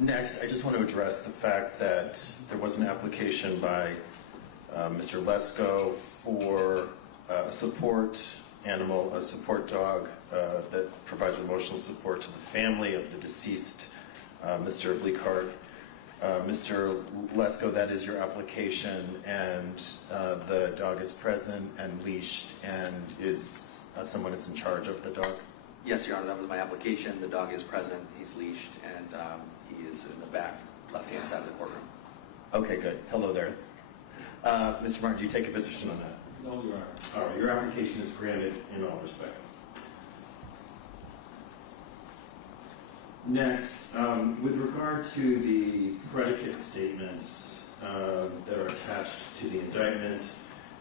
Next, I just want to address the fact that there was an application by Mr. Lesko for a support animal, a support dog that provides emotional support to the family of the deceased Mr. Bleickhardt. Mr. Lesko, that is your application, and the dog is present and leashed, and is someone is in charge of the dog? Yes, Your Honor, that was my application. The dog is present, he's leashed, and he is in the back left-hand side of the courtroom. Okay, good. Hello there. Mr. Martin, do you take a position on that? No, Your Honor. All right, your application is granted in all respects. Next, with regard to the predicate statements that are attached to the indictment,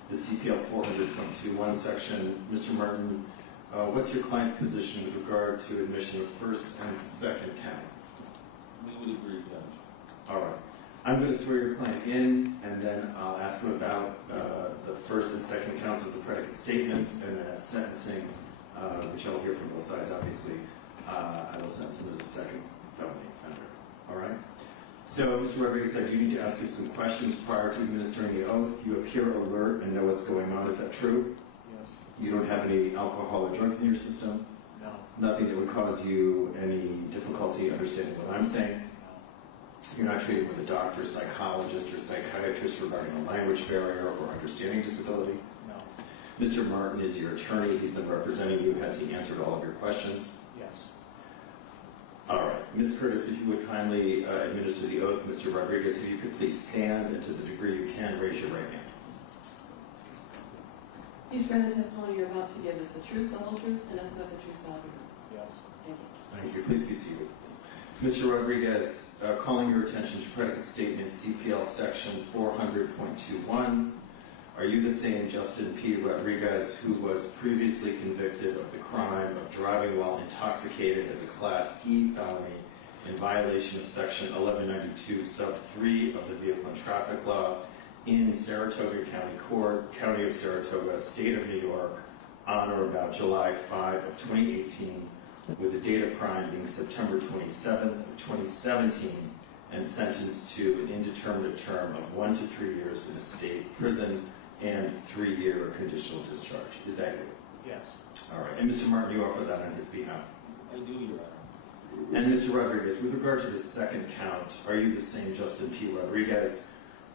the CPL 400.21 section, Mr. Martin, what's your client's position with regard to admission of first and second count? We would agree, Judge. All right. I'm going to swear your client in, and then I'll ask him about the first and second counts of the predicate statements, and then at sentencing, which I'll hear from both sides, obviously, I will sentence him as a second felony offender. All right? So, Mr. Rodriguez, I do need to ask you some questions prior to administering the oath. You appear alert and know what's going on. Is that true? Yes. You don't have any alcohol or drugs in your system? No. Nothing that would cause you any difficulty understanding what I'm saying? You're not treated with a doctor, psychologist, or psychiatrist regarding a language barrier or understanding disability? No. Mr. Martin is your attorney. He's been representing you. Has he answered all of your questions? Yes. All right. Ms. Curtis, if you would kindly administer the oath. Mr. Rodriguez, if you could please stand, and to the degree you can, raise your right hand. Do you swear the testimony you're about to give is the truth, the whole truth, and nothing but the truth, so help you? Yes. Thank you. Thank you. Please be seated. Mr. Rodriguez, calling your attention to predicate statement CPL section 400.21. Are you the same Justin P. Rodriguez who was previously convicted of the crime of driving while intoxicated as a Class E felony in violation of section 1192 sub 3 of the Vehicle and Traffic Law in Saratoga County Court, County of Saratoga, State of New York, on or about July 5 of 2018, with the date of crime being September 27th of 2017, and sentenced to an indeterminate term of 1 to 3 years in a state prison and 3-year conditional discharge. Is that you? Yes. All right. And Mr. Martin, you offer that on his behalf? I do, Your Honor. And Mr. Rodriguez, with regard to the second count, are you the same Justin P. Rodriguez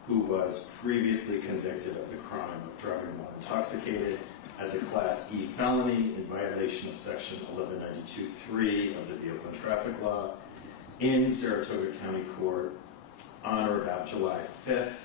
who was previously convicted of the crime of driving while intoxicated as a Class E felony in violation of section 1192.3 of the Vehicle and Traffic Law in Saratoga County Court on or about July 5th,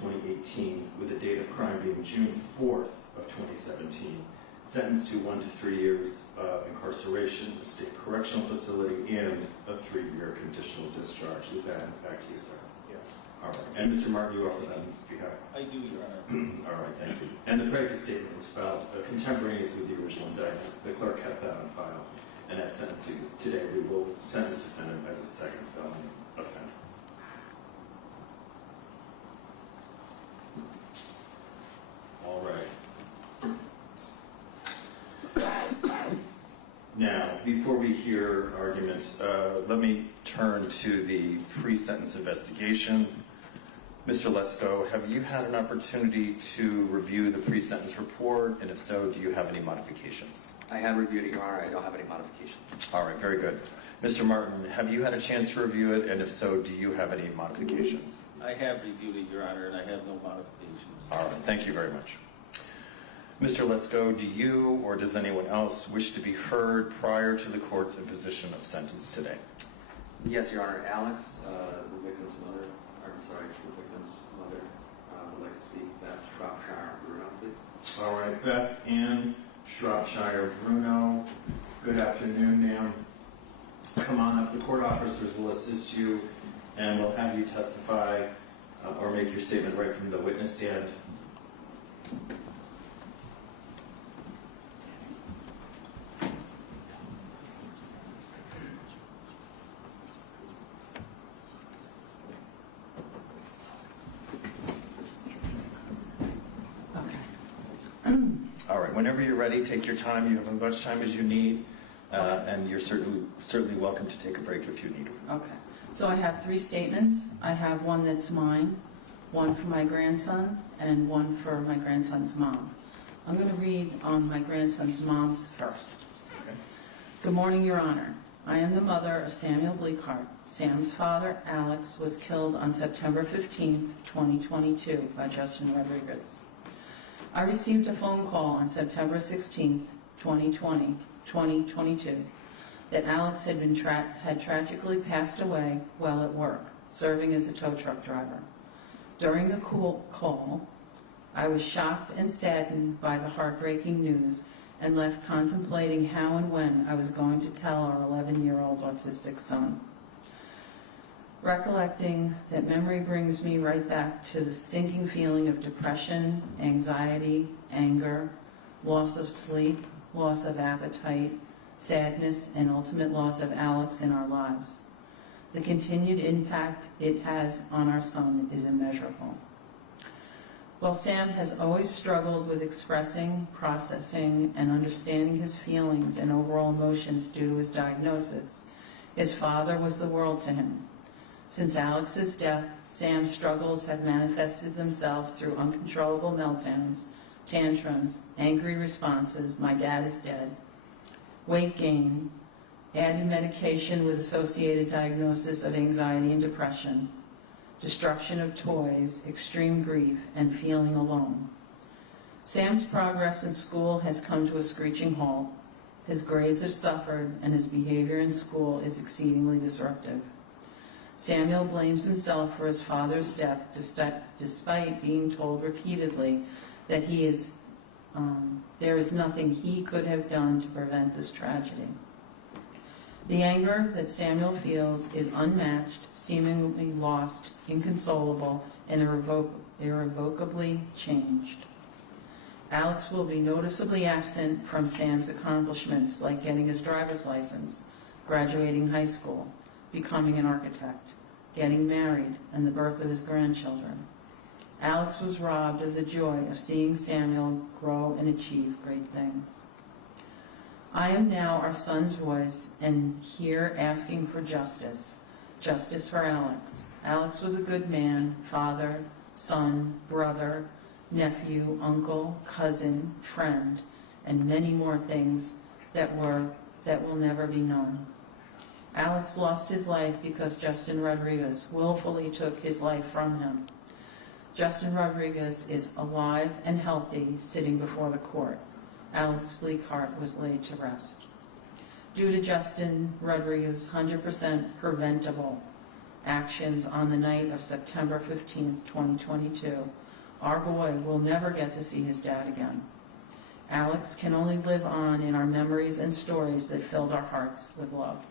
2018, with the date of crime being June 4th of 2017, sentenced to 1 to 3 years of incarceration in a state correctional facility and a 3-year conditional discharge. Is that in fact you, sir? Yes. All right. And Mr. Martin, you offer that on his behalf? I do, Your Honor. All right, thank you. And the predicate statement was filed contemporaneous with the original indictment. The clerk has that on file. And at sentencing today, we will sentence defendant as a second felony offender. All right. Now, before we hear arguments, let me turn to the pre-sentence investigation. Mr. Lesko, have you had an opportunity to review the pre-sentence report? And if so, do you have any modifications? I have reviewed it, Your Honor. I don't have any modifications. All right, very good. Mr. Martin, have you had a chance to review it? And if so, do you have any modifications? I have reviewed it, Your Honor, and I have no modifications. All right, thank you very much. Mr. Lesko, do you or does anyone else wish to be heard prior to the court's imposition of sentence today? Yes, Your Honor. Alex, the victim's mother, the victim's mother, would like to speak. Beth Shropshire Bruno, please. All right, Beth Ann Shropshire Bruno. Good afternoon, ma'am. Come on up. The court officers will assist you and will have you testify or make your statement right from the witness stand. All right, whenever you're ready, take your time. You have as much time as you need, and you're certainly welcome to take a break if you need it. Okay. So I have 3 statements. I have one that's mine, one for my grandson, and one for my grandson's mom. I'm going to read on my grandson's mom's first. Okay. Good morning, Your Honor. I am the mother of Samuel Bleickhardt. Sam's father, Alex, was killed on September 15, 2022 by Justin Rodriguez. I received a phone call on September 16, 2022, that Alex had tragically passed away while at work, serving as a tow truck driver. During the call, I was shocked and saddened by the heartbreaking news and left contemplating how and when I was going to tell our 11-year-old autistic son. Recollecting that memory brings me right back to the sinking feeling of depression, anxiety, anger, loss of sleep, loss of appetite, sadness, and ultimate loss of Alex in our lives. The continued impact it has on our son is immeasurable. While Sam has always struggled with expressing, processing, and understanding his feelings and overall emotions due to his diagnosis, his father was the world to him. Since Alex's death, Sam's struggles have manifested themselves through uncontrollable meltdowns, tantrums, angry responses, my dad is dead, weight gain, added medication with associated diagnosis of anxiety and depression, destruction of toys, extreme grief, and feeling alone. Sam's progress in school has come to a screeching halt. His grades have suffered, and his behavior in school is exceedingly disruptive. Samuel blames himself for his father's death, despite being told repeatedly that there is nothing he could have done to prevent this tragedy. The anger that Samuel feels is unmatched, seemingly lost, inconsolable, and irrevocably changed. Alex will be noticeably absent from Sam's accomplishments, like getting his driver's license, graduating high school, becoming an architect, getting married, and the birth of his grandchildren. Alex was robbed of the joy of seeing Samuel grow and achieve great things. I am now our son's voice and here asking for justice. Justice for Alex. Alex was a good man, father, son, brother, nephew, uncle, cousin, friend, and many more things that will never be known. Alex lost his life because Justin Rodriguez willfully took his life from him. Justin Rodriguez is alive and healthy, sitting before the court. Alex Bleickhardt was laid to rest. Due to Justin Rodriguez's 100% preventable actions on the night of September 15, 2022, our boy will never get to see his dad again. Alex can only live on in our memories and stories that filled our hearts with love.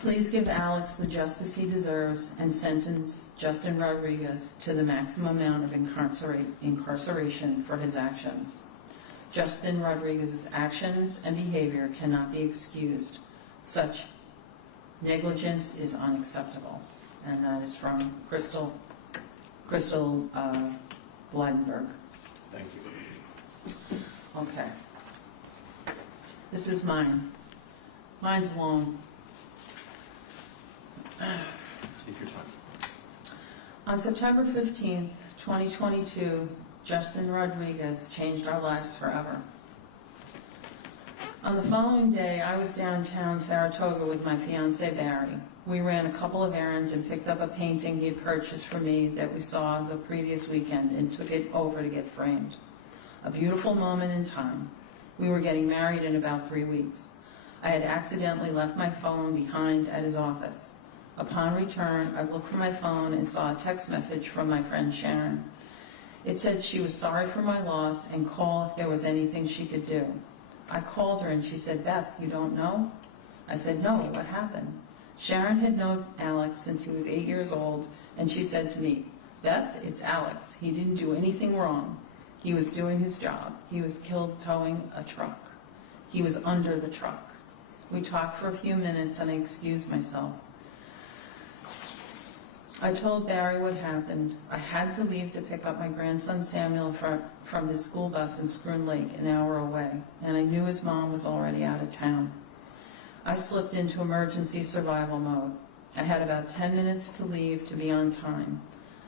Please give Alex the justice he deserves and sentence Justin Rodriguez to the maximum amount of incarceration for his actions. Justin Rodriguez's actions and behavior cannot be excused. Such negligence is unacceptable. And that is from Crystal Bleidenberg. Thank you. Okay. This is mine. Mine's long. Take your time. On September 15th, 2022, Justin Rodriguez changed our lives forever. On the following day, I was downtown Saratoga with my fiance Barry. We ran a couple of errands and picked up a painting he had purchased for me that we saw the previous weekend and took it over to get framed. A beautiful moment in time. We were getting married in about 3 weeks. I had accidentally left my phone behind at his office. Upon return, I looked for my phone and saw a text message from my friend Sharon. It said she was sorry for my loss and call if there was anything she could do. I called her and she said, "Beth, you don't know?" I said, "No, what happened?" Sharon had known Alex since he was 8 years old, and she said to me, "Beth, it's Alex. He didn't do anything wrong. He was doing his job. He was killed towing a truck. He was under the truck." We talked for a few minutes and I excused myself. I told Barry what happened. I had to leave to pick up my grandson Samuel from his school bus in Scroon Lake, an hour away, and I knew his mom was already out of town. I slipped into emergency survival mode. I had about 10 minutes to leave to be on time.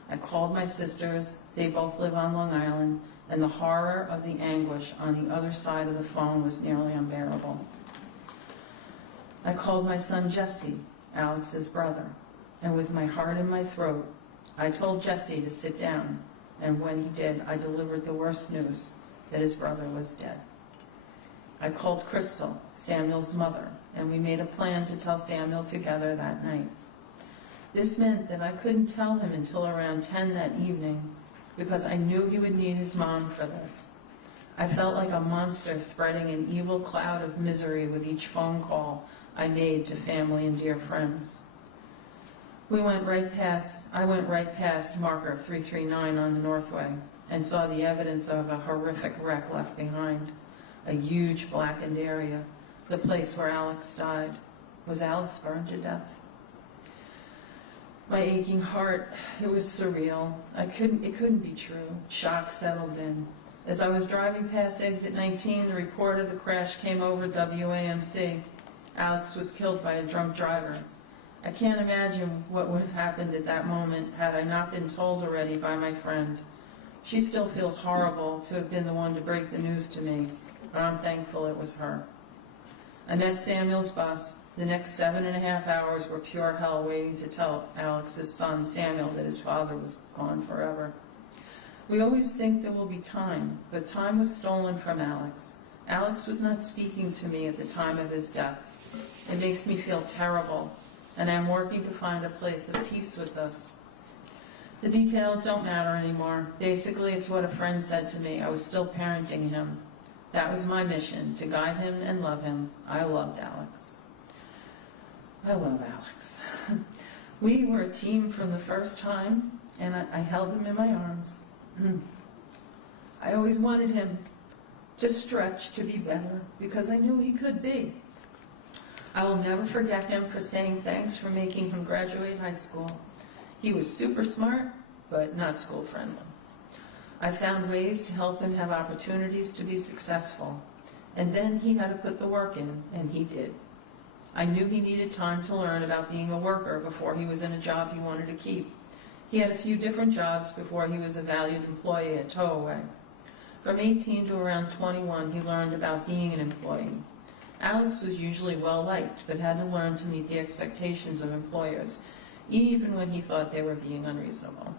I called my sisters. They both live on Long Island, and the horror of the anguish on the other side of the phone was nearly unbearable. I called my son Jesse, Alex's brother, and with my heart in my throat, I told Jesse to sit down, and when he did, I delivered the worst news, that his brother was dead. I called Crystal, Samuel's mother, and we made a plan to tell Samuel together that night. This meant that I couldn't tell him until around 10 that evening because I knew he would need his mom for this. I felt like a monster spreading an evil cloud of misery with each phone call I made to family and dear friends. I went right past marker 339 on the Northway and saw the evidence of a horrific wreck left behind. A huge blackened area, the place where Alex died. Was Alex burned to death? My aching heart, it was surreal. It couldn't be true. Shock settled in. As I was driving past exit 19, the report of the crash came over WAMC. Alex was killed by a drunk driver. I can't imagine what would have happened at that moment had I not been told already by my friend. She still feels horrible to have been the one to break the news to me, but I'm thankful it was her. I met Samuel's bus. The next 7.5 hours were pure hell waiting to tell Alex's son, Samuel, that his father was gone forever. We always think there will be time, but time was stolen from Alex. Alex was not speaking to me at the time of his death. It makes me feel terrible, and I'm working to find a place of peace with us. The details don't matter anymore. Basically, it's what a friend said to me. I was still parenting him. That was my mission, to guide him and love him. I loved Alex. I love Alex. We were a team from the first time, and I held him in my arms. I always wanted him to stretch to be better, because I knew he could be. I will never forget him for saying thanks for making him graduate high school. He was super smart, but not school friendly. I found ways to help him have opportunities to be successful, and then he had to put the work in, and he did. I knew he needed time to learn about being a worker before he was in a job he wanted to keep. He had a few different jobs before he was a valued employee at Towaway. From 18 to around 21, he learned about being an employee. Alex was usually well-liked, but had to learn to meet the expectations of employers, even when he thought they were being unreasonable.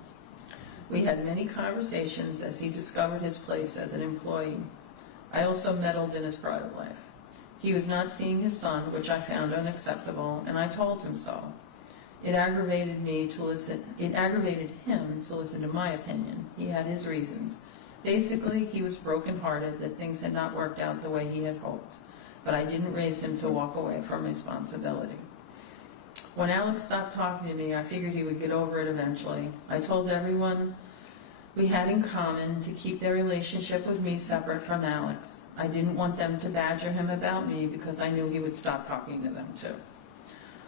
We had many conversations as he discovered his place as an employee. I also meddled in his private life. He was not seeing his son, which I found unacceptable, and I told him so. It aggravated him to listen to my opinion. He had his reasons. Basically, he was brokenhearted that things had not worked out the way he had hoped, but I didn't raise him to walk away from responsibility. When Alex stopped talking to me, I figured he would get over it eventually. I told everyone we had in common to keep their relationship with me separate from Alex. I didn't want them to badger him about me because I knew he would stop talking to them too.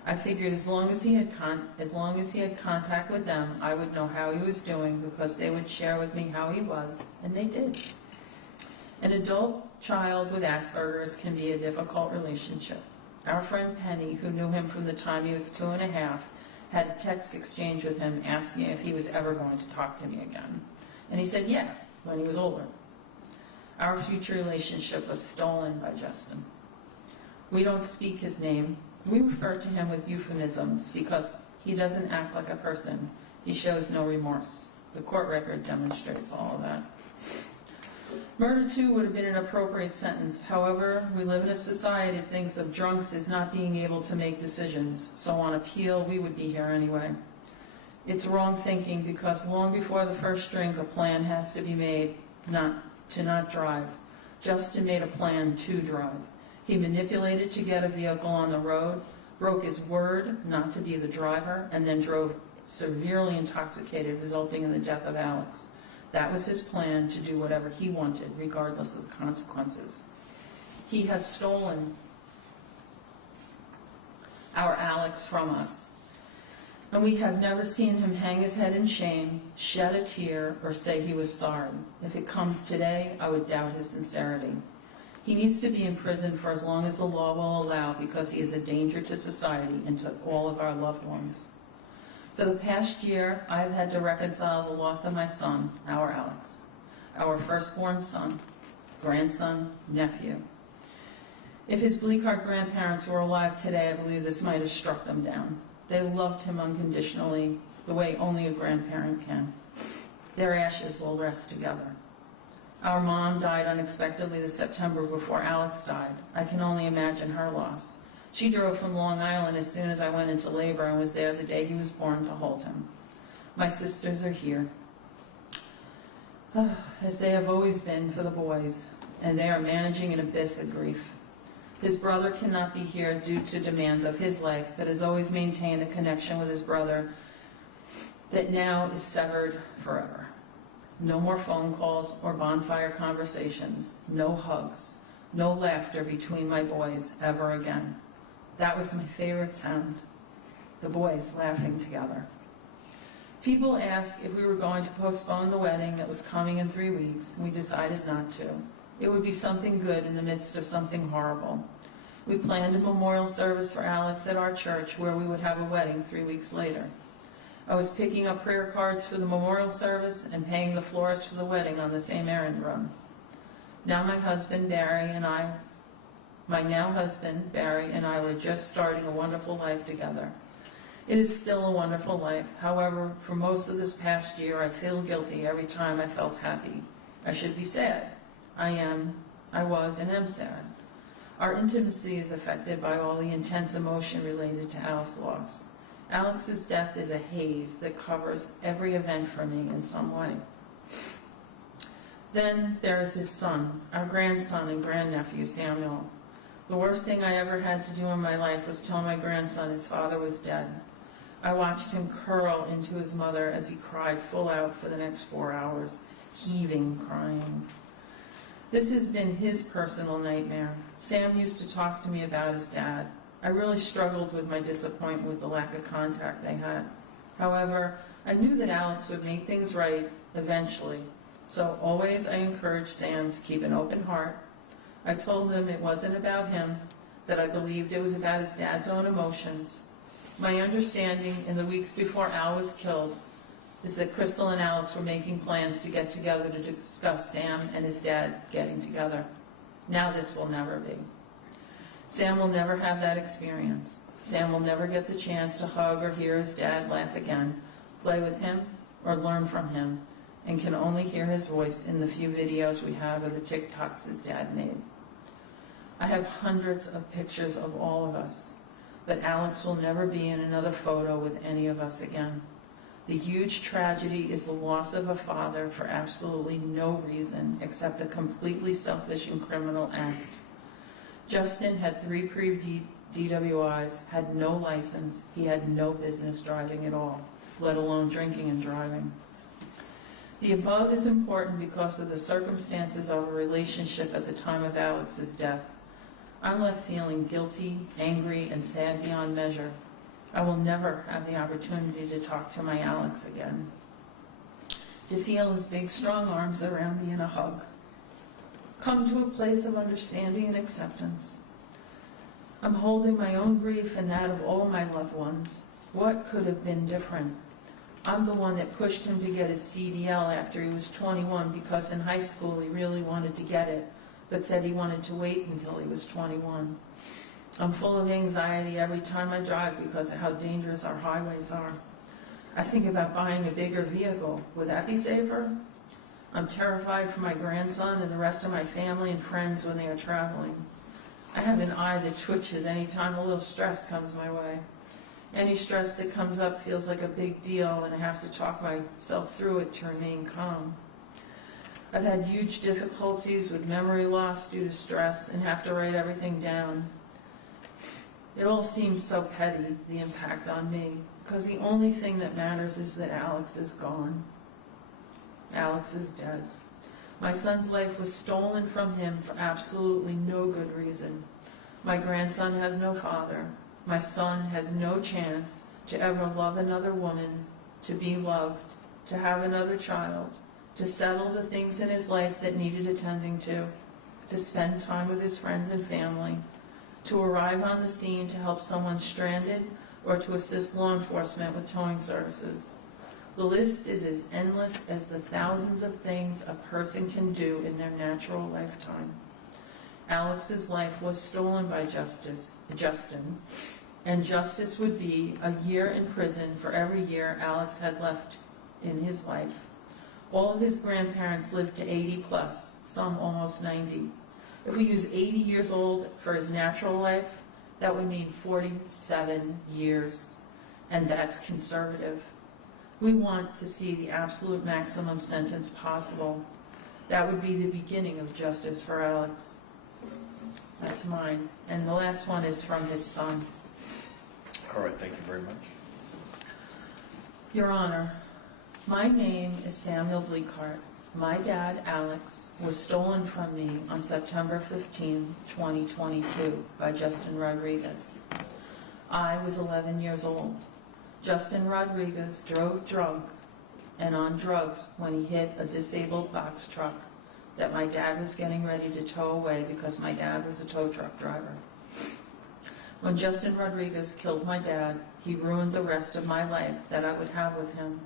I figured as long as he had contact with them, I would know how he was doing because they would share with me how he was, and they did. An adult child with Asperger's can be a difficult relationship. Our friend Penny, who knew him from the time he was 2.5, had a text exchange with him asking if he was ever going to talk to me again. And he said, yeah, when he was older. Our future relationship was stolen by Justin. We don't speak his name. We refer to him with euphemisms because he doesn't act like a person. He shows no remorse. The court record demonstrates all of that. Murder, too, would have been an appropriate sentence. However, we live in a society that thinks of drunks as not being able to make decisions. So on appeal, we would be here anyway. It's wrong thinking because long before the first drink, a plan has to be made to not drive. Justin made a plan to drive. He manipulated to get a vehicle on the road, broke his word not to be the driver, and then drove severely intoxicated, resulting in the death of Alex. That was his plan to do whatever he wanted, regardless of the consequences. He has stolen our Alex from us, and we have never seen him hang his head in shame, shed a tear, or say he was sorry. If it comes today, I would doubt his sincerity. He needs to be in prison for as long as the law will allow because he is a danger to society and to all of our loved ones. For the past year, I have had to reconcile the loss of my son, our Alex, our firstborn son, grandson, nephew. If his Bleickhardt grandparents were alive today, I believe this might have struck them down. They loved him unconditionally, the way only a grandparent can. Their ashes will rest together. Our mom died unexpectedly the September before Alex died. I can only imagine her loss. She drove from Long Island as soon as I went into labor and was there the day he was born to hold him. My sisters are here, as they have always been for the boys, and they are managing an abyss of grief. His brother cannot be here due to demands of his life, but has always maintained a connection with his brother that now is severed forever. No more phone calls or bonfire conversations, no hugs, no laughter between my boys ever again. That was my favorite sound, the boys laughing together. People ask if we were going to postpone the wedding that was coming in 3 weeks. We decided not to. It would be something good in the midst of something horrible. We planned a memorial service for Alex at our church where we would have a wedding 3 weeks later. I was picking up prayer cards for the memorial service and paying the florist for the wedding on the same errand run. Now my now husband, Barry, and I were just starting a wonderful life together. It is still a wonderful life. However, for most of this past year, I feel guilty every time I felt happy. I should be sad. I was, and am sad. Our intimacy is affected by all the intense emotion related to Al's loss. Alex's death is a haze that covers every event for me in some way. Then there is his son, our grandson and grandnephew, Samuel. The worst thing I ever had to do in my life was tell my grandson his father was dead. I watched him curl into his mother as he cried full out for the next 4 hours, heaving, crying. This has been his personal nightmare. Sam used to talk to me about his dad. I really struggled with my disappointment with the lack of contact they had. However, I knew that Alex would make things right eventually, so always I encouraged Sam to keep an open heart. I told him it wasn't about him, that I believed it was about his dad's own emotions. My understanding in the weeks before Al was killed is that Crystal and Alex were making plans to get together to discuss Sam and his dad getting together. Now this will never be. Sam will never have that experience. Sam will never get the chance to hug or hear his dad laugh again, play with him, or learn from him, and can only hear his voice in the few videos we have of the TikToks his dad made. I have hundreds of pictures of all of us, but Alex will never be in another photo with any of us again. The huge tragedy is the loss of a father for absolutely no reason except a completely selfish and criminal act. Justin had 3 pre-DWIs, had no license, he had no business driving at all, let alone drinking and driving. The above is important because of the circumstances of a relationship at the time of Alex's death. I'm left feeling guilty, angry, and sad beyond measure. I will never have the opportunity to talk to my Alex again, to feel his big, strong arms around me in a hug. Come to a place of understanding and acceptance. I'm holding my own grief and that of all my loved ones. What could have been different? I'm the one that pushed him to get his CDL after he was 21 because in high school he really wanted to get it, but said he wanted to wait until he was 21. I'm full of anxiety every time I drive because of how dangerous our highways are. I think about buying a bigger vehicle. Would that be safer? I'm terrified for my grandson and the rest of my family and friends when they are traveling. I have an eye that twitches any time a little stress comes my way. Any stress that comes up feels like a big deal, and I have to talk myself through it to remain calm. I've had huge difficulties with memory loss due to stress and have to write everything down. It all seems so petty, the impact on me, because the only thing that matters is that Alex is gone. Alex is dead. My son's life was stolen from him for absolutely no good reason. My grandson has no father. My son has no chance to ever love another woman, to be loved, to have another child, to settle the things in his life that needed attending to. to spend time with his friends and family, to arrive on the scene to help someone stranded, or to assist law enforcement with towing services. The list is as endless as the thousands of things a person can do in their natural lifetime. Alex's life was stolen by Justin, and justice would be a year in prison for every year Alex had left in his life. All of his grandparents lived to 80 plus, some almost 90. If we use 80 years old for his natural life, that would mean 47 years, and that's conservative. We want to see the absolute maximum sentence possible. That would be the beginning of justice for Alex. That's mine. And the last one is from his son. All right, thank you very much. Your Honor, my name is Samuel Bleickhardt. My dad, Alex, was stolen from me on September 15, 2022 by Justin Rodriguez. I was 11 years old. Justin Rodriguez drove drunk and on drugs when he hit a disabled box truck that my dad was getting ready to tow away because my dad was a tow truck driver. When Justin Rodriguez killed my dad, he ruined the rest of my life that I would have with him.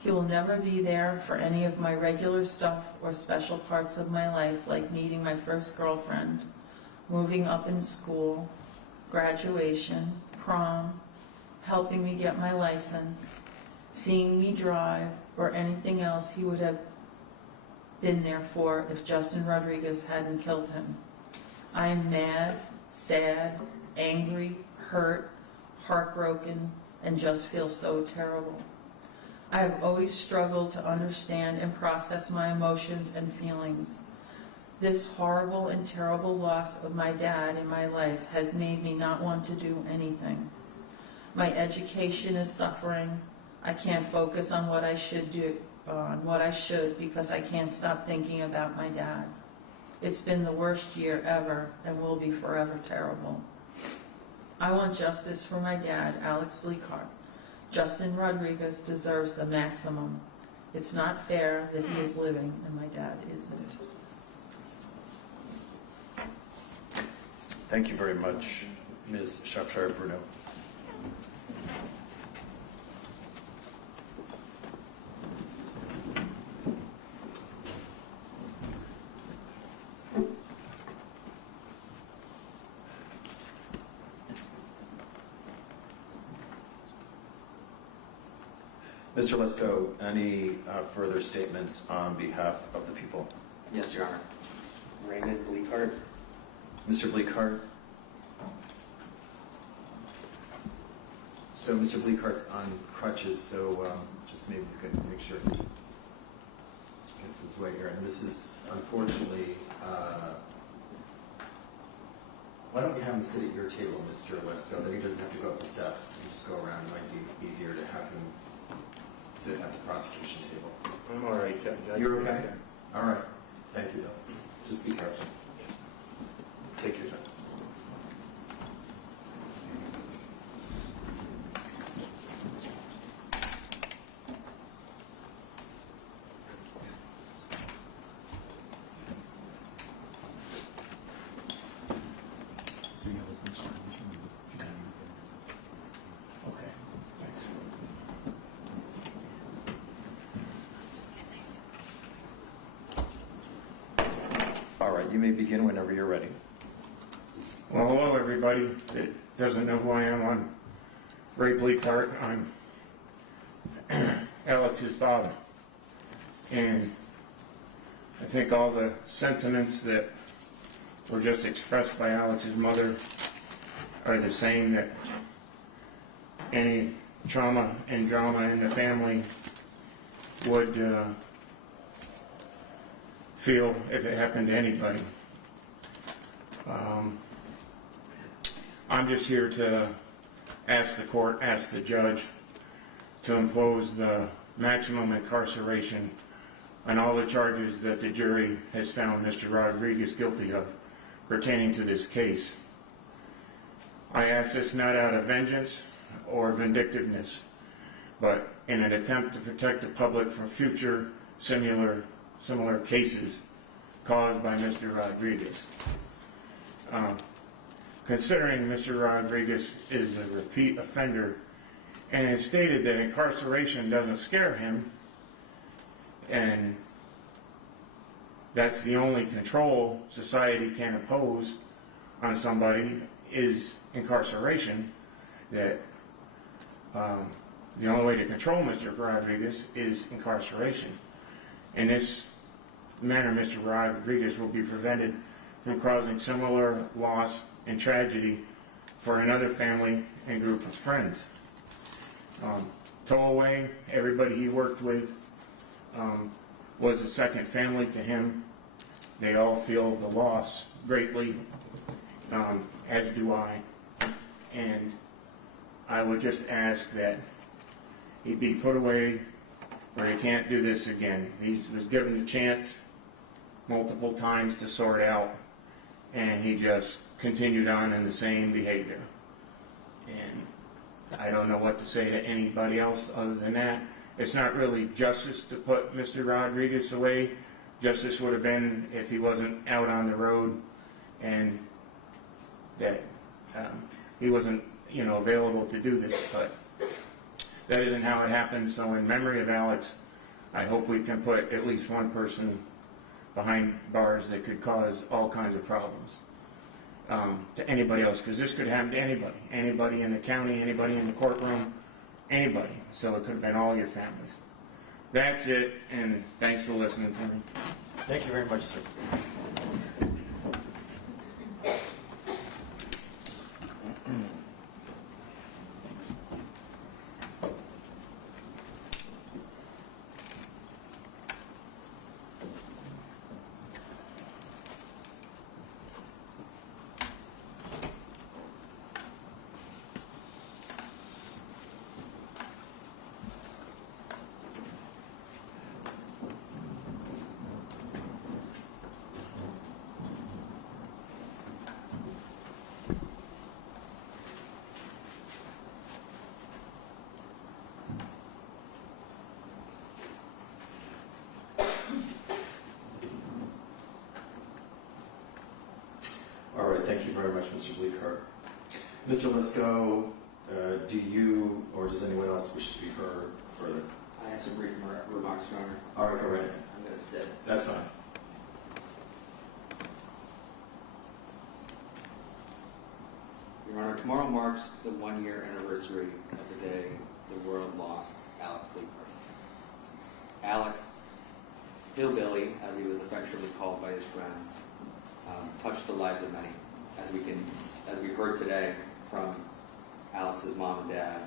He will never be there for any of my regular stuff or special parts of my life, like meeting my first girlfriend, moving up in school, graduation, prom, helping me get my license, seeing me drive, or anything else he would have been there for if Justin Rodriguez hadn't killed him. I am mad, sad, angry, hurt, heartbroken, and just feel so terrible. I have always struggled to understand and process my emotions and feelings. This horrible and terrible loss of my dad in my life has made me not want to do anything. My education is suffering. I can't focus on what I should do, because I can't stop thinking about my dad. It's been the worst year ever and will be forever terrible. I want justice for my dad, Alex Bleickhardt. Justin Rodriguez deserves the maximum. It's not fair that he is living and my dad isn't. Thank you very much, Ms. Shropshire-Bruno. Mr. Lesko, any further statements on behalf of the people? Yes, Your Honor. Raymond Bleickhardt. Mr. Bleickhardt? So Mr. Bleichardt's on crutches, so just maybe you could make sure he gets his way here. And this is, unfortunately, why don't we have him sit at your table, Mr. Lesko? Then he doesn't have to go up the steps. You just go around. It might be easier to have him sit at the prosecution table. I'm all right, Judge. You're okay? All right. Thank you, though. Just be careful. Take your time. Okay, thanks. All right. You may begin whenever you're ready. Well, hello, everybody that doesn't know who I am. I'm Ray Bleickhardt. I'm Alex's father. And I think all the sentiments that were just expressed by Alex's mother are the same that any trauma and drama in the family would feel if it happened to anybody. I'm just here to ask the court, ask the judge to impose the maximum incarceration on all the charges that the jury has found Mr. Rodriguez guilty of pertaining to this case. I ask this not out of vengeance or vindictiveness, but in an attempt to protect the public from future similar cases caused by Mr. Rodriguez. Considering Mr. Rodriguez is a repeat offender and has stated that incarceration doesn't scare him, and that's the only control society can impose on somebody is incarceration, that the only way to control Mr. Rodriguez is incarceration. In this manner, Mr. Rodriguez will be prevented from causing similar loss and tragedy for another family and group of friends. Towaway, everybody he worked with was a second family to him. They all feel the loss greatly, as do I. And I would just ask that he be put away where he can't do this again. He was given the chance multiple times to sort out, and he just continued on in the same behavior. And I don't know what to say to anybody else other than that. It's not really justice to put Mr. Rodriguez away. Justice would have been if he wasn't out on the road and that he wasn't, available to do this. But that isn't how it happened. So in memory of Alex, I hope we can put at least one person behind bars that could cause all kinds of problems to anybody else, because this could happen to anybody in the county, anybody in the courtroom, anybody. So it could have been all your families. That's it, and thanks for listening to me. Thank you very much, sir. All right, thank you very much, Mr. Bleickhardt. Mr. Lisko, do you or does anyone else wish to be heard further? I have some brief remarks, Your Honor. All right, go right ahead. I'm going to sit. That's fine. Your Honor, tomorrow marks the 1-year anniversary of the day the world lost Alex Bleickhardt. Alex, Hillbilly, as he was affectionately called by his friends, touched the lives of many, as we heard today from Alex's mom and dad,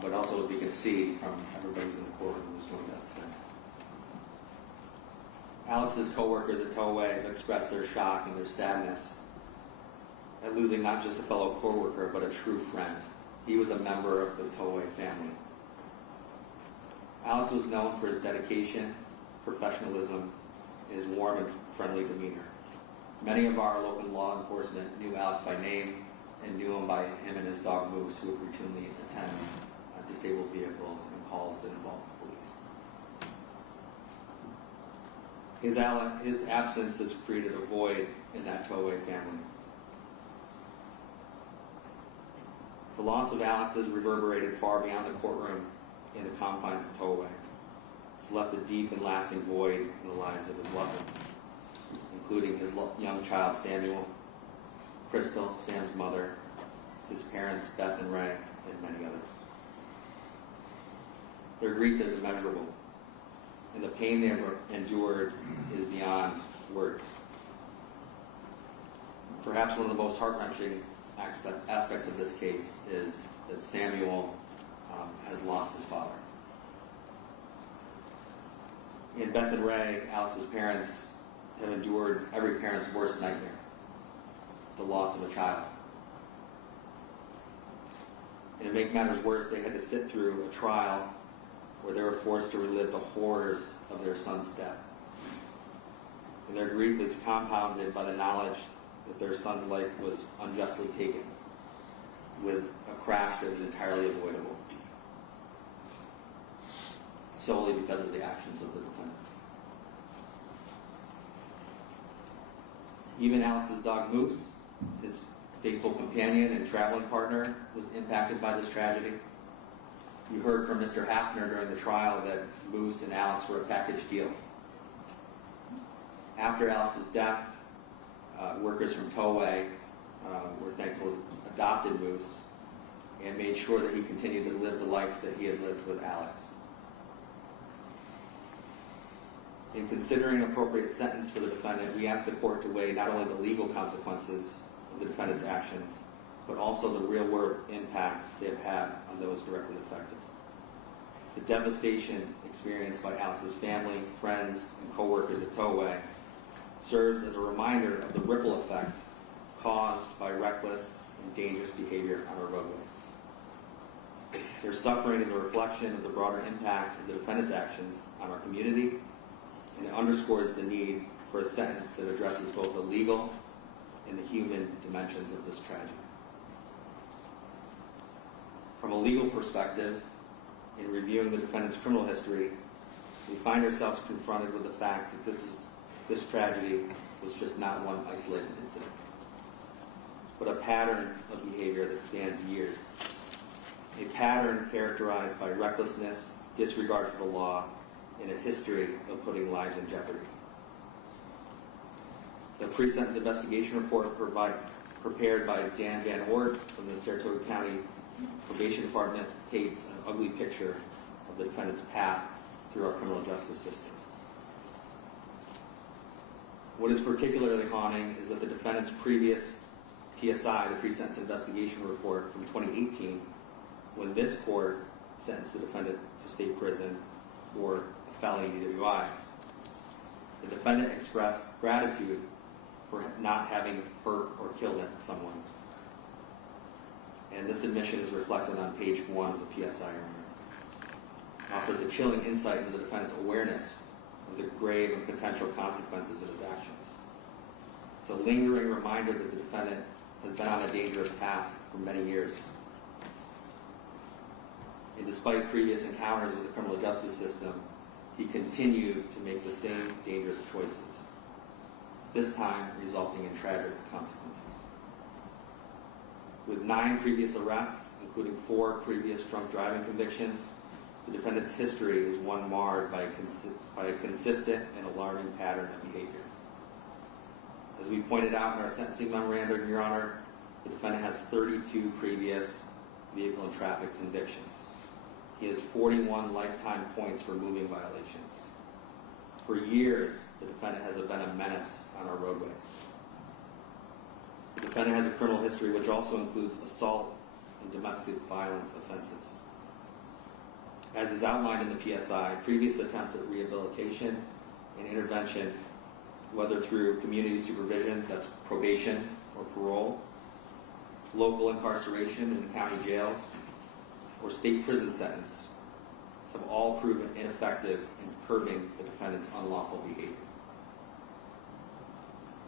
but also as we can see from everybody in the courtroom who's joined us tonight. Alex's co-workers at Towaway have expressed their shock and their sadness at losing not just a fellow co-worker, but a true friend. He was a member of the Towaway family. Alex was known for his dedication, professionalism, and his warm and friendly demeanor. Many of our local law enforcement knew Alex by name and knew him by him and his dog Moose, who would routinely attend disabled vehicles and calls that involved the police. His absence has created a void in that Towaway family. The loss of Alex has reverberated far beyond the courtroom in the confines of Towaway. It's left a deep and lasting void in the lives of his loved ones, including his young child Samuel, Crystal, Sam's mother, his parents Beth and Ray, and many others. Their grief is immeasurable, and the pain they have endured is beyond words. Perhaps one of the most heart-wrenching aspects of this case is that Samuel has lost his father. And Beth and Ray, Alex's parents, have endured every parent's worst nightmare, the loss of a child. And to make matters worse, they had to sit through a trial where they were forced to relive the horrors of their son's death. And their grief is compounded by the knowledge that their son's life was unjustly taken with a crash that was entirely avoidable, solely because of the actions of the defendant. Even Alex's dog Moose, his faithful companion and traveling partner, was impacted by this tragedy. You heard from Mr. Hafner during the trial that Moose and Alex were a package deal. After Alex's death, workers from Northway were thankfully adopted Moose and made sure that he continued to live the life that he had lived with Alex. In considering an appropriate sentence for the defendant, we asked the court to weigh not only the legal consequences of the defendant's actions, but also the real-world impact they've had on those directly affected. The devastation experienced by Alex's family, friends, and co-workers at Northway serves as a reminder of the ripple effect caused by reckless and dangerous behavior on our roadways. Their suffering is a reflection of the broader impact of the defendant's actions on our community, and it underscores the need for a sentence that addresses both the legal and the human dimensions of this tragedy. From a legal perspective, in reviewing the defendant's criminal history, we find ourselves confronted with the fact that this tragedy was just not one isolated incident, but a pattern of behavior that spans years. A pattern characterized by recklessness, disregard for the law, and a history of putting lives in jeopardy. The pre-sentence investigation report prepared by Dan Van Oort from the Saratoga County Probation Department paints an ugly picture of the defendant's path through our criminal justice system. What is particularly haunting is that the defendant's previous PSI, the pre-sentence investigation report from 2018, when this court sentenced the defendant to state prison for a felony DWI, the defendant expressed gratitude for not having hurt or killed someone. And this admission is reflected on page 1 of the PSI. It offers a chilling insight into the defendant's awareness of the grave and potential consequences of his actions. It's a lingering reminder that the defendant has been on a dangerous path for many years. And despite previous encounters with the criminal justice system, he continued to make the same dangerous choices, this time resulting in tragic consequences. With 9 previous arrests, including 4 previous drunk driving convictions, the defendant's history is one marred by a consistent and alarming pattern of behavior. As we pointed out in our sentencing memorandum, Your Honor, the defendant has 32 previous vehicle and traffic convictions. He has 41 lifetime points for moving violations. For years, the defendant has been a menace on our roadways. The defendant has a criminal history which also includes assault and domestic violence offenses. As is outlined in the PSI, previous attempts at rehabilitation and intervention, whether through community supervision, that's probation or parole, local incarceration in the county jails, or state prison sentence, have all proven ineffective in curbing the defendant's unlawful behavior.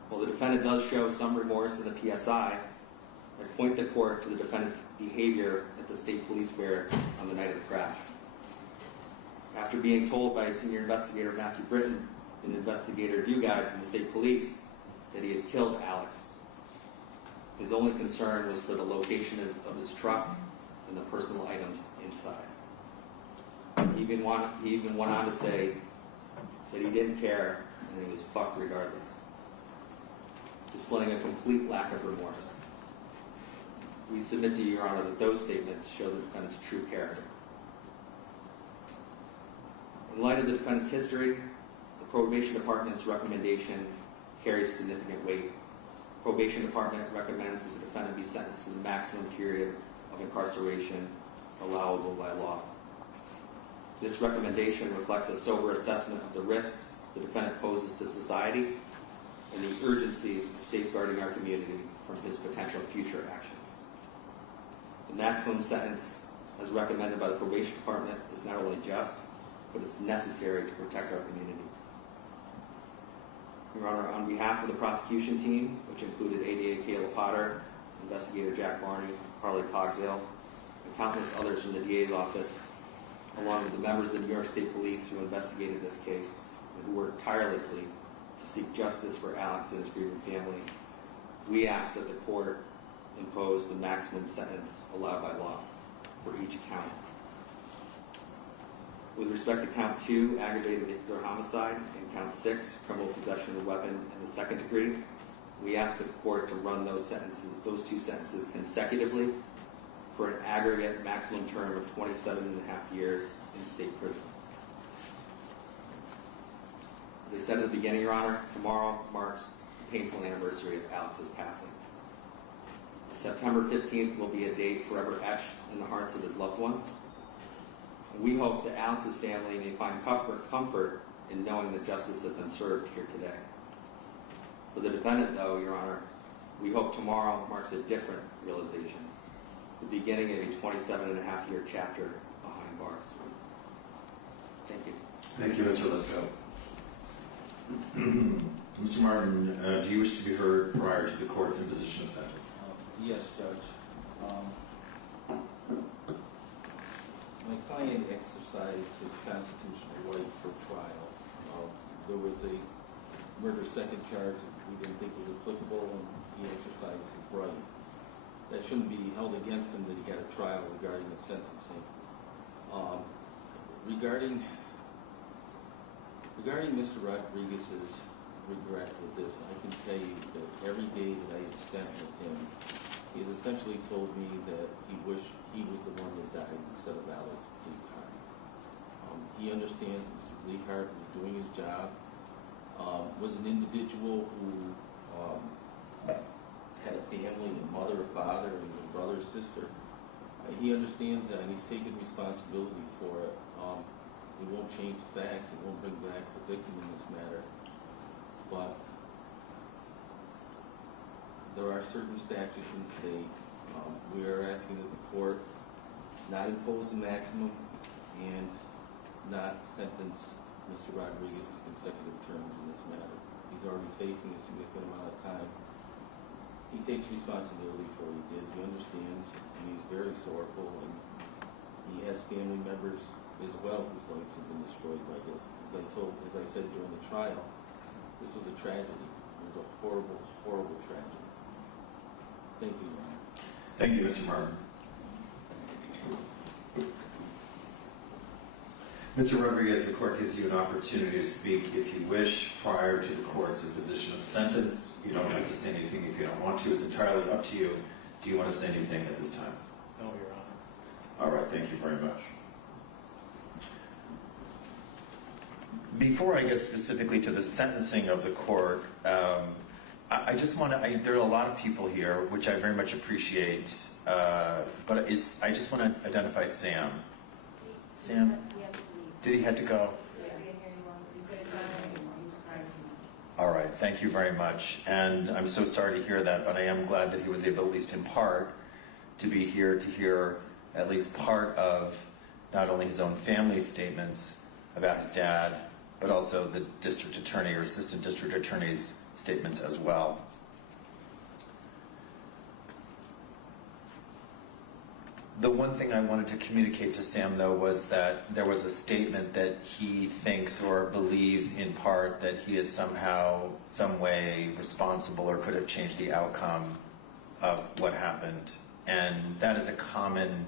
While the defendant does show some remorse in the PSI, I point the court to the defendant's behavior at the state police barracks on the night of the crash. After being told by senior investigator Matthew Britton and investigator Dugard from the state police that he had killed Alex, his only concern was for the location of his truck and the personal items inside. He even went on to say that he didn't care and he was fucked regardless, displaying a complete lack of remorse. We submit to you, Your Honor, that those statements show the defendant's true character. In light of the defendant's history, the Probation Department's recommendation carries significant weight. The Probation Department recommends that the defendant be sentenced to the maximum period of incarceration allowable by law. This recommendation reflects a sober assessment of the risks the defendant poses to society and the urgency of safeguarding our community from his potential future actions. The maximum sentence, as recommended by the Probation Department, is not only just, but it's necessary to protect our community. Your Honor, on behalf of the prosecution team, which included ADA Kayla Potter, Investigator Jack Barney, Harley Cogdale, and countless others from the DA's office, along with the members of the New York State Police who investigated this case and who worked tirelessly to seek justice for Alex and his grieving family, we ask that the court impose the maximum sentence allowed by law for each count. With respect to count 2, aggravated vehicular homicide, and count 6, criminal possession of a weapon in the second degree, we ask the court to run those two sentences consecutively for an aggregate maximum term of 27.5 years in state prison. As I said at the beginning, Your Honor, tomorrow marks the painful anniversary of Alex's passing. September 15th will be a date forever etched in the hearts of his loved ones. We hope that Alex's family may find comfort in knowing that justice has been served here today. For the defendant, though, Your Honor, we hope tomorrow marks a different realization, the beginning of a 27.5-year chapter behind bars. Thank you. Thank you, Mr. Lisko. Mr. Martin, do you wish to be heard prior to the court's imposition of sentence? Yes, Judge. My client exercised his constitutional right for trial. There was a murder second charge that we didn't think was applicable, and he exercised his right. That shouldn't be held against him that he got a trial regarding the sentencing. Regarding Mr. Rodriguez's regret with this, I can tell you that every day that I have spent with him, he has essentially told me that he wished he was the one that died instead of Alex Bleickhardt. He understands that Mr. Bleickhardt was doing his job, was an individual who had a family, a mother, a father, and a brother, sister. He understands that, and he's taken responsibility for it. He won't change the facts. He won't bring back the victim in this matter. But there are certain statutes in the state. We are asking that the court not impose the maximum and not sentence Mr. Rodriguez to consecutive terms in this matter. He's already facing a significant amount of time. He takes responsibility for what he did. He understands, and he's very sorrowful, and he has family members as well whose lives have been destroyed by this. As I said during the trial, this was a tragedy. It was a horrible, horrible tragedy. Thank you, Your Honor. Thank you, Mr. Martin. Mr. Rodriguez, the court gives you an opportunity to speak if you wish prior to the court's imposition of sentence. You don't have to say anything if you don't want to. It's entirely up to you. Do you want to say anything at this time? No, Your Honor. All right, thank you very much. Before I get specifically to the sentencing of the court, I just want to, there are a lot of people here, which I very much appreciate, but I just want to identify Sam. Sam? Did he have to go? All right, thank you very much. And I'm so sorry to hear that, but I am glad that he was able, at least in part, to be here to hear at least part of not only his own family's statements about his dad, but also the district attorney or assistant district attorney's statements as well. The one thing I wanted to communicate to Sam, though, was that there was a statement that he thinks or believes in part that he is somehow, some way responsible or could have changed the outcome of what happened. And that is a common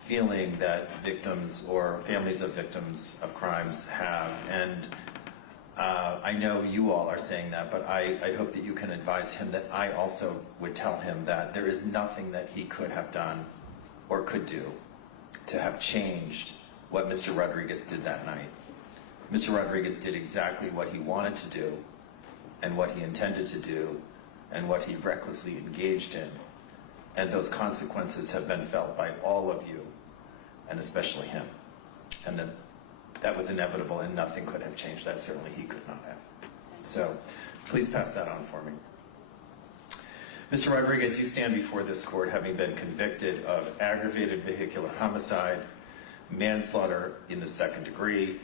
feeling that victims or families of victims of crimes have. And I know you all are saying that, but I hope that you can advise him that I also would tell him that there is nothing that he could have done or could do to have changed what Mr. Rodriguez did that night. Mr. Rodriguez did exactly what he wanted to do and what he intended to do and what he recklessly engaged in. And those consequences have been felt by all of you, and especially him. And that was inevitable, and nothing could have changed that. Certainly he could not have. So please pass that on for me. Mr. Rodriguez, you stand before this court having been convicted of aggravated vehicular homicide, manslaughter in the second degree,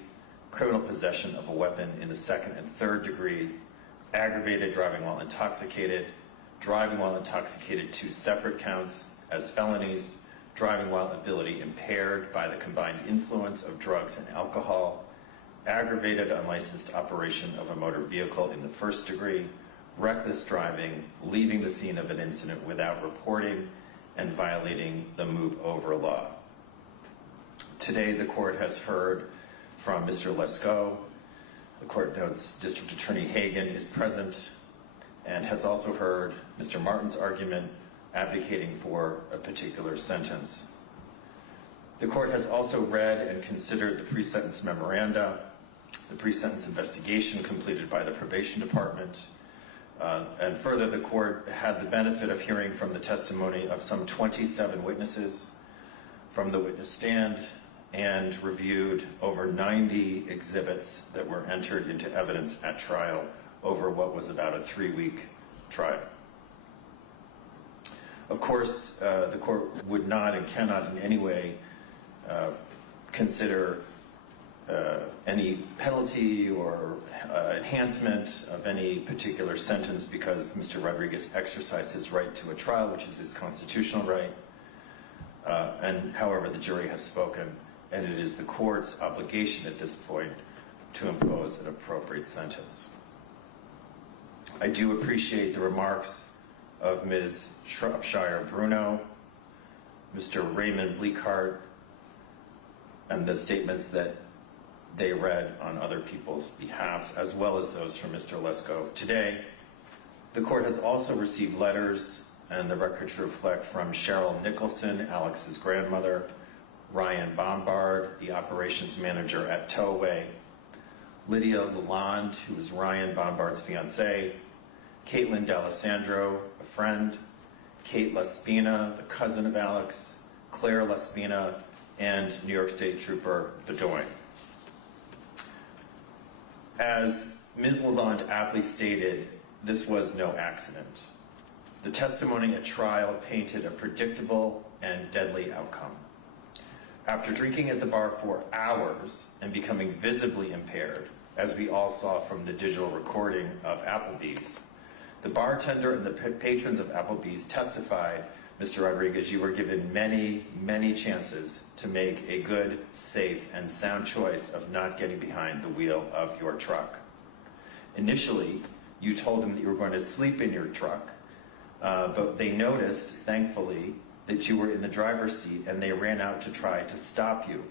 criminal possession of a weapon in the second and third degree, aggravated driving while intoxicated, driving while intoxicated 2 separate counts as felonies, driving while ability impaired by the combined influence of drugs and alcohol, aggravated unlicensed operation of a motor vehicle in the first degree, reckless driving, leaving the scene of an incident without reporting, and violating the move over law. Today, the court has heard from Mr. Lesko. The court notes District Attorney Hagan is present and has also heard Mr. Martin's argument advocating for a particular sentence. The court has also read and considered the pre-sentence memoranda, the pre-sentence investigation completed by the probation department, and further, the court had the benefit of hearing from the testimony of some 27 witnesses from the witness stand and reviewed over 90 exhibits that were entered into evidence at trial over what was about a 3-week trial. Of course, the court would not and cannot in any way consider any penalty or enhancement of any particular sentence because Mr. Rodriguez exercised his right to a trial, which is his constitutional right. And however, the jury has spoken, and it is the court's obligation at this point to impose an appropriate sentence. I do appreciate the remarks of Ms. Shropshire-Bruno, Mr. Raymond Bleickhardt, and the statements that they read on other people's behalf, as well as those from Mr. Lesko today. The court has also received letters, and the record should reflect, from Cheryl Nicholson, Alex's grandmother, Ryan Bombard, the operations manager at Towway, Lydia Lalonde, who is Ryan Bombard's fiancée, Caitlin D'Alessandro, a friend, Kate Laspina, the cousin of Alex, Claire Laspina, and New York State Trooper Bedoin. As Ms. Lalonde aptly stated, this was no accident. The testimony at trial painted a predictable and deadly outcome. After drinking at the bar for hours and becoming visibly impaired, as we all saw from the digital recording of Applebee's, the bartender and the patrons of Applebee's testified, Mr. Rodriguez, you were given many, many chances to make a good, safe, and sound choice of not getting behind the wheel of your truck. Initially, you told them that you were going to sleep in your truck, but they noticed, thankfully, that you were in the driver's seat and they ran out to try to stop you.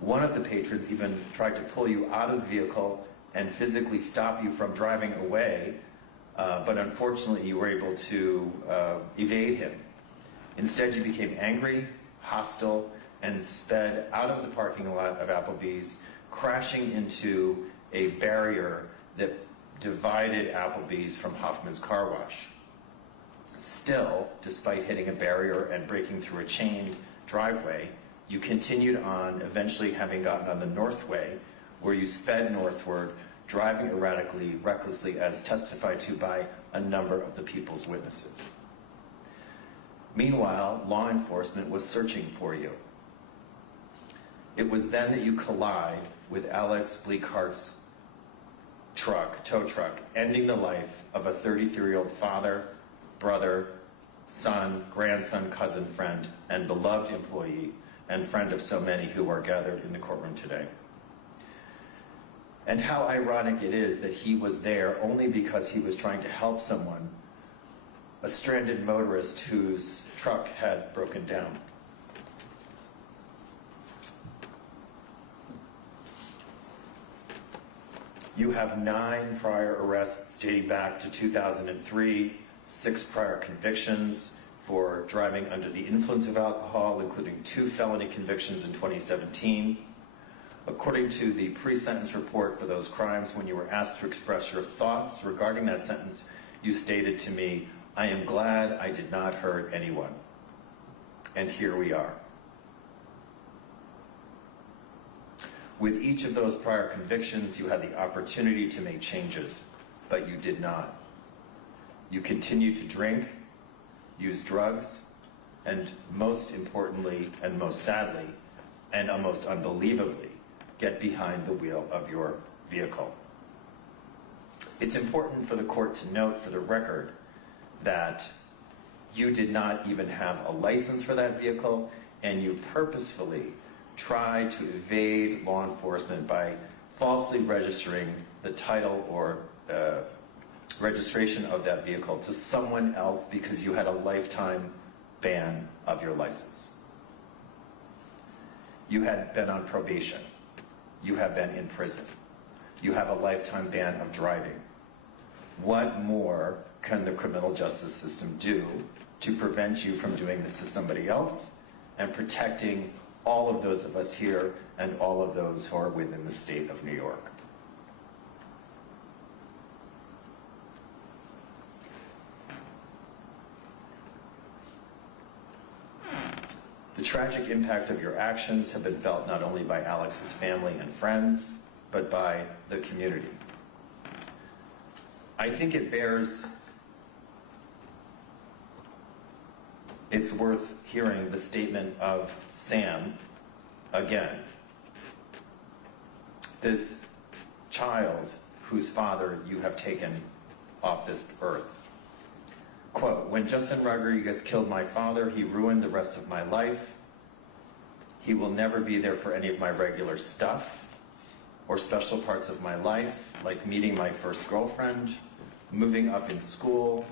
One of the patrons even tried to pull you out of the vehicle and physically stop you from driving away, but unfortunately you were able to evade him. Instead, you became angry, hostile, and sped out of the parking lot of Applebee's, crashing into a barrier that divided Applebee's from Hoffman's Car Wash. Still, despite hitting a barrier and breaking through a chained driveway, you continued on, eventually having gotten on the Northway, where you sped northward, driving erratically, recklessly, as testified to by a number of the people's witnesses. Meanwhile, law enforcement was searching for you. It was then that you collide with Alex Bleickhart's tow truck, ending the life of a 33-year-old father, brother, son, grandson, cousin, friend, and beloved employee, and friend of so many who are gathered in the courtroom today. And how ironic it is that he was there only because he was trying to help someone, a stranded motorist whose truck had broken down. You have 9 prior arrests dating back to 2003, 6 prior convictions for driving under the influence of alcohol, including 2 felony convictions in 2017. According to the pre-sentence report for those crimes, when you were asked to express your thoughts regarding that sentence, you stated to me, "I am glad I did not hurt anyone." And here we are. With each of those prior convictions, you had the opportunity to make changes, but you did not. You continued to drink, use drugs, and most importantly, and most sadly, and almost unbelievably, get behind the wheel of your vehicle. It's important for the court to note for the record that you did not even have a license for that vehicle, and you purposefully tried to evade law enforcement by falsely registering the title or registration of that vehicle to someone else because you had a lifetime ban of your license. You had been on probation. You have been in prison. You have a lifetime ban of driving. What more can the criminal justice system do to prevent you from doing this to somebody else and protecting all of those of us here and all of those who are within the state of New York? The tragic impact of your actions have been felt not only by Alex's family and friends, but by the community. I think it's worth hearing the statement of Sam again. This child whose father you have taken off this earth. Quote, "When Justin Rodriguez killed my father, he ruined the rest of my life. He will never be there for any of my regular stuff or special parts of my life, like meeting my first girlfriend, moving up in school,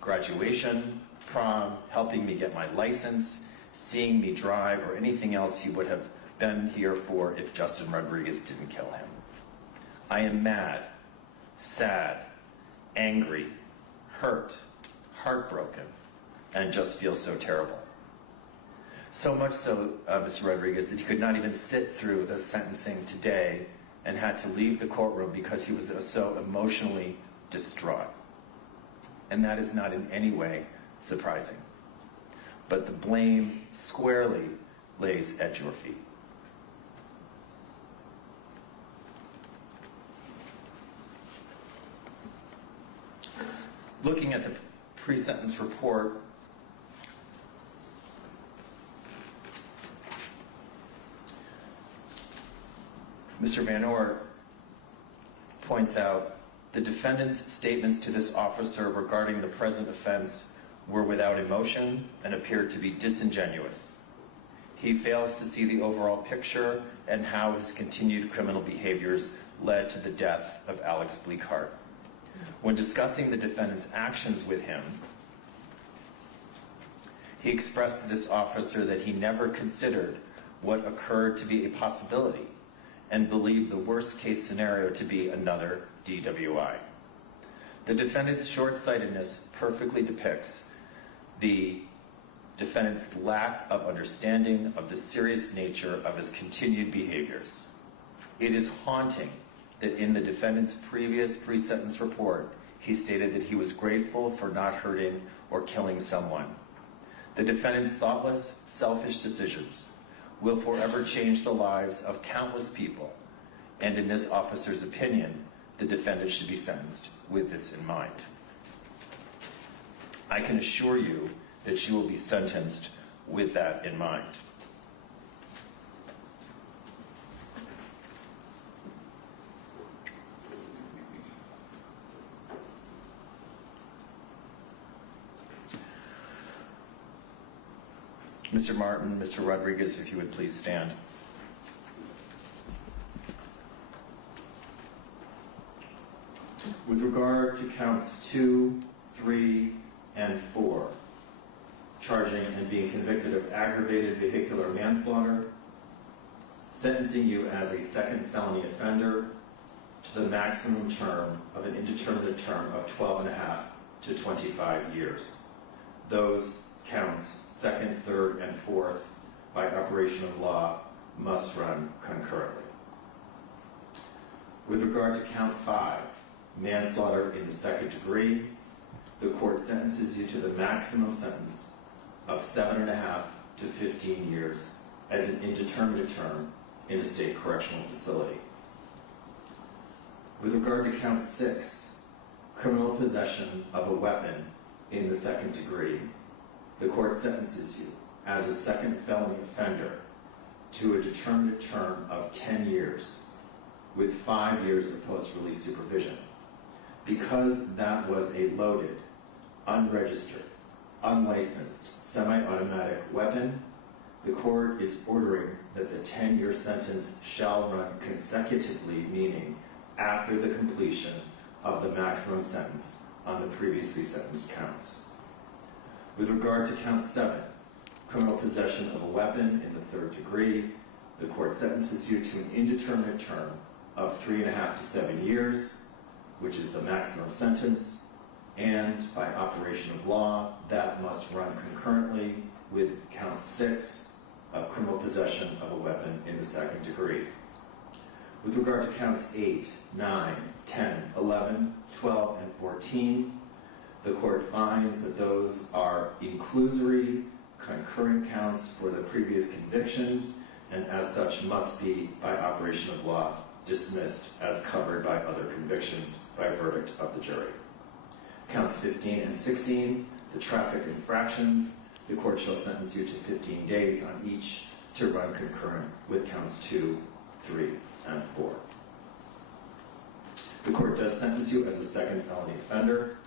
graduation, prom, helping me get my license, seeing me drive, or anything else he would have been here for if Justin Rodriguez didn't kill him. I am mad, sad, angry, hurt, heartbroken, and just feel so terrible." So much so, Mr. Rodriguez, that he could not even sit through the sentencing today and had to leave the courtroom because he was so emotionally distraught. And that is not in any way surprising. But the blame squarely lays at your feet. Looking at the pre-sentence report, Mr. Van Oort points out the defendant's statements to this officer regarding the present offense were without emotion and appeared to be disingenuous. He fails to see the overall picture and how his continued criminal behaviors led to the death of Alex Bleickhardt. When discussing the defendant's actions with him, he expressed to this officer that he never considered what occurred to be a possibility and believed the worst-case scenario to be another DWI. The defendant's short-sightedness perfectly depicts the defendant's lack of understanding of the serious nature of his continued behaviors. It is haunting that in the defendant's previous pre-sentence report, he stated that he was grateful for not hurting or killing someone. The defendant's thoughtless, selfish decisions will forever change the lives of countless people, and in this officer's opinion, the defendant should be sentenced with this in mind. I can assure you that you will be sentenced with that in mind. Mr. Martin, Mr. Rodriguez, if you would please stand. With regard to counts 2, 3, and 4, charging and being convicted of aggravated vehicular manslaughter, sentencing you as a second felony offender to the maximum term of an indeterminate term of 12.5 to 25 years. Those counts, 2nd, 3rd, and 4th, by operation of law, must run concurrently. With regard to count 5, manslaughter in the 2nd degree, the court sentences you to the maximum sentence of 7.5 to 15 years as an indeterminate term in a state correctional facility. With regard to count 6, criminal possession of a weapon in the 2nd degree, the court sentences you as a second felony offender to a determinate term of 10 years with 5 years of post-release supervision. Because that was a loaded, unregistered, unlicensed, semi-automatic weapon, the court is ordering that the 10-year sentence shall run consecutively, meaning after the completion of the maximum sentence on the previously sentenced counts. With regard to count 7, criminal possession of a weapon in the 3rd degree, the court sentences you to an indeterminate term of 3.5 to 7 years, which is the maximum sentence, and by operation of law, that must run concurrently with count 6 of criminal possession of a weapon in the 2nd degree. With regard to counts 8, 9, 10, 11, 12, and 14, the court finds that those are inclusory, concurrent counts for the previous convictions, and as such must be, by operation of law, dismissed as covered by other convictions by verdict of the jury. Counts 15 and 16, the traffic infractions, the court shall sentence you to 15 days on each to run concurrent with counts 2, 3, and 4. The court does sentence you as a second felony offender.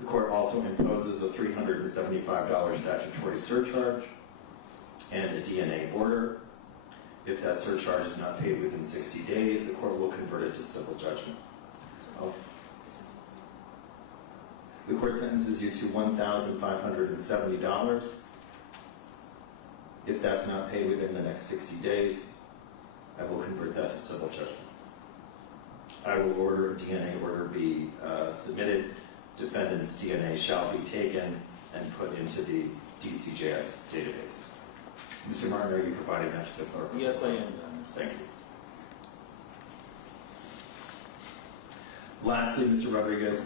The court also imposes a $375 statutory surcharge and a DNA order. If that surcharge is not paid within 60 days, the court will convert it to civil judgment. The court sentences you to $1,570. If that's not paid within the next 60 days, I will convert that to civil judgment. I will order a DNA order be submitted. Defendant's DNA shall be taken and put into the DCJS database. Mr. Martin, are you providing that to the clerk? Yes, I am, Your Honor. Thank you. Lastly, Mr. Rodriguez,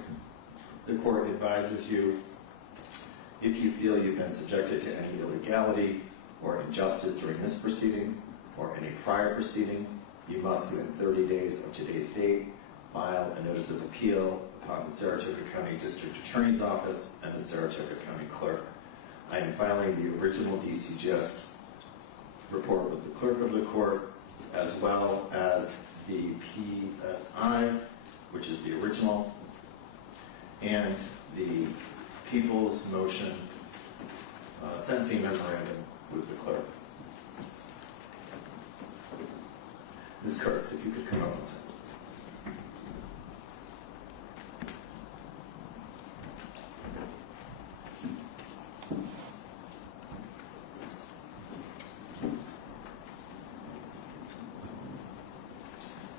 the court advises you, if you feel you've been subjected to any illegality or injustice during this proceeding or any prior proceeding, you must, within 30 days of today's date, file a notice of appeal upon the Saratoga County District Attorney's Office and the Saratoga County Clerk. I am filing the original DCJS report with the clerk of the court, as well as the PSI, which is the original, and the People's Motion sentencing memorandum with the clerk. Ms. Kurtz, if you could come up and say.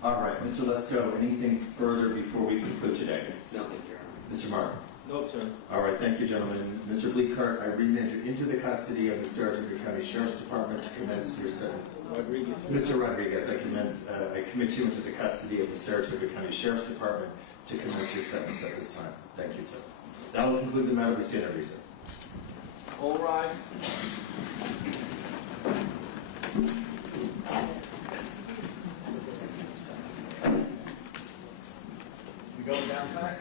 All right, Mr. Lesko, anything further before we conclude today? Nothing, Your Honor. Mr. Martin? No, sir. All right, thank you, gentlemen. Mr. Bleickhardt, I remand you into the custody of the Saratoga County Sheriff's Department to commence your sentence. Rodriguez. Mr. Rodriguez, I commit you into the custody of the Saratoga County Sheriff's Department to commence your sentence at this time. Thank you, sir. That will conclude the matter. We stand at recess. All right. We going down back?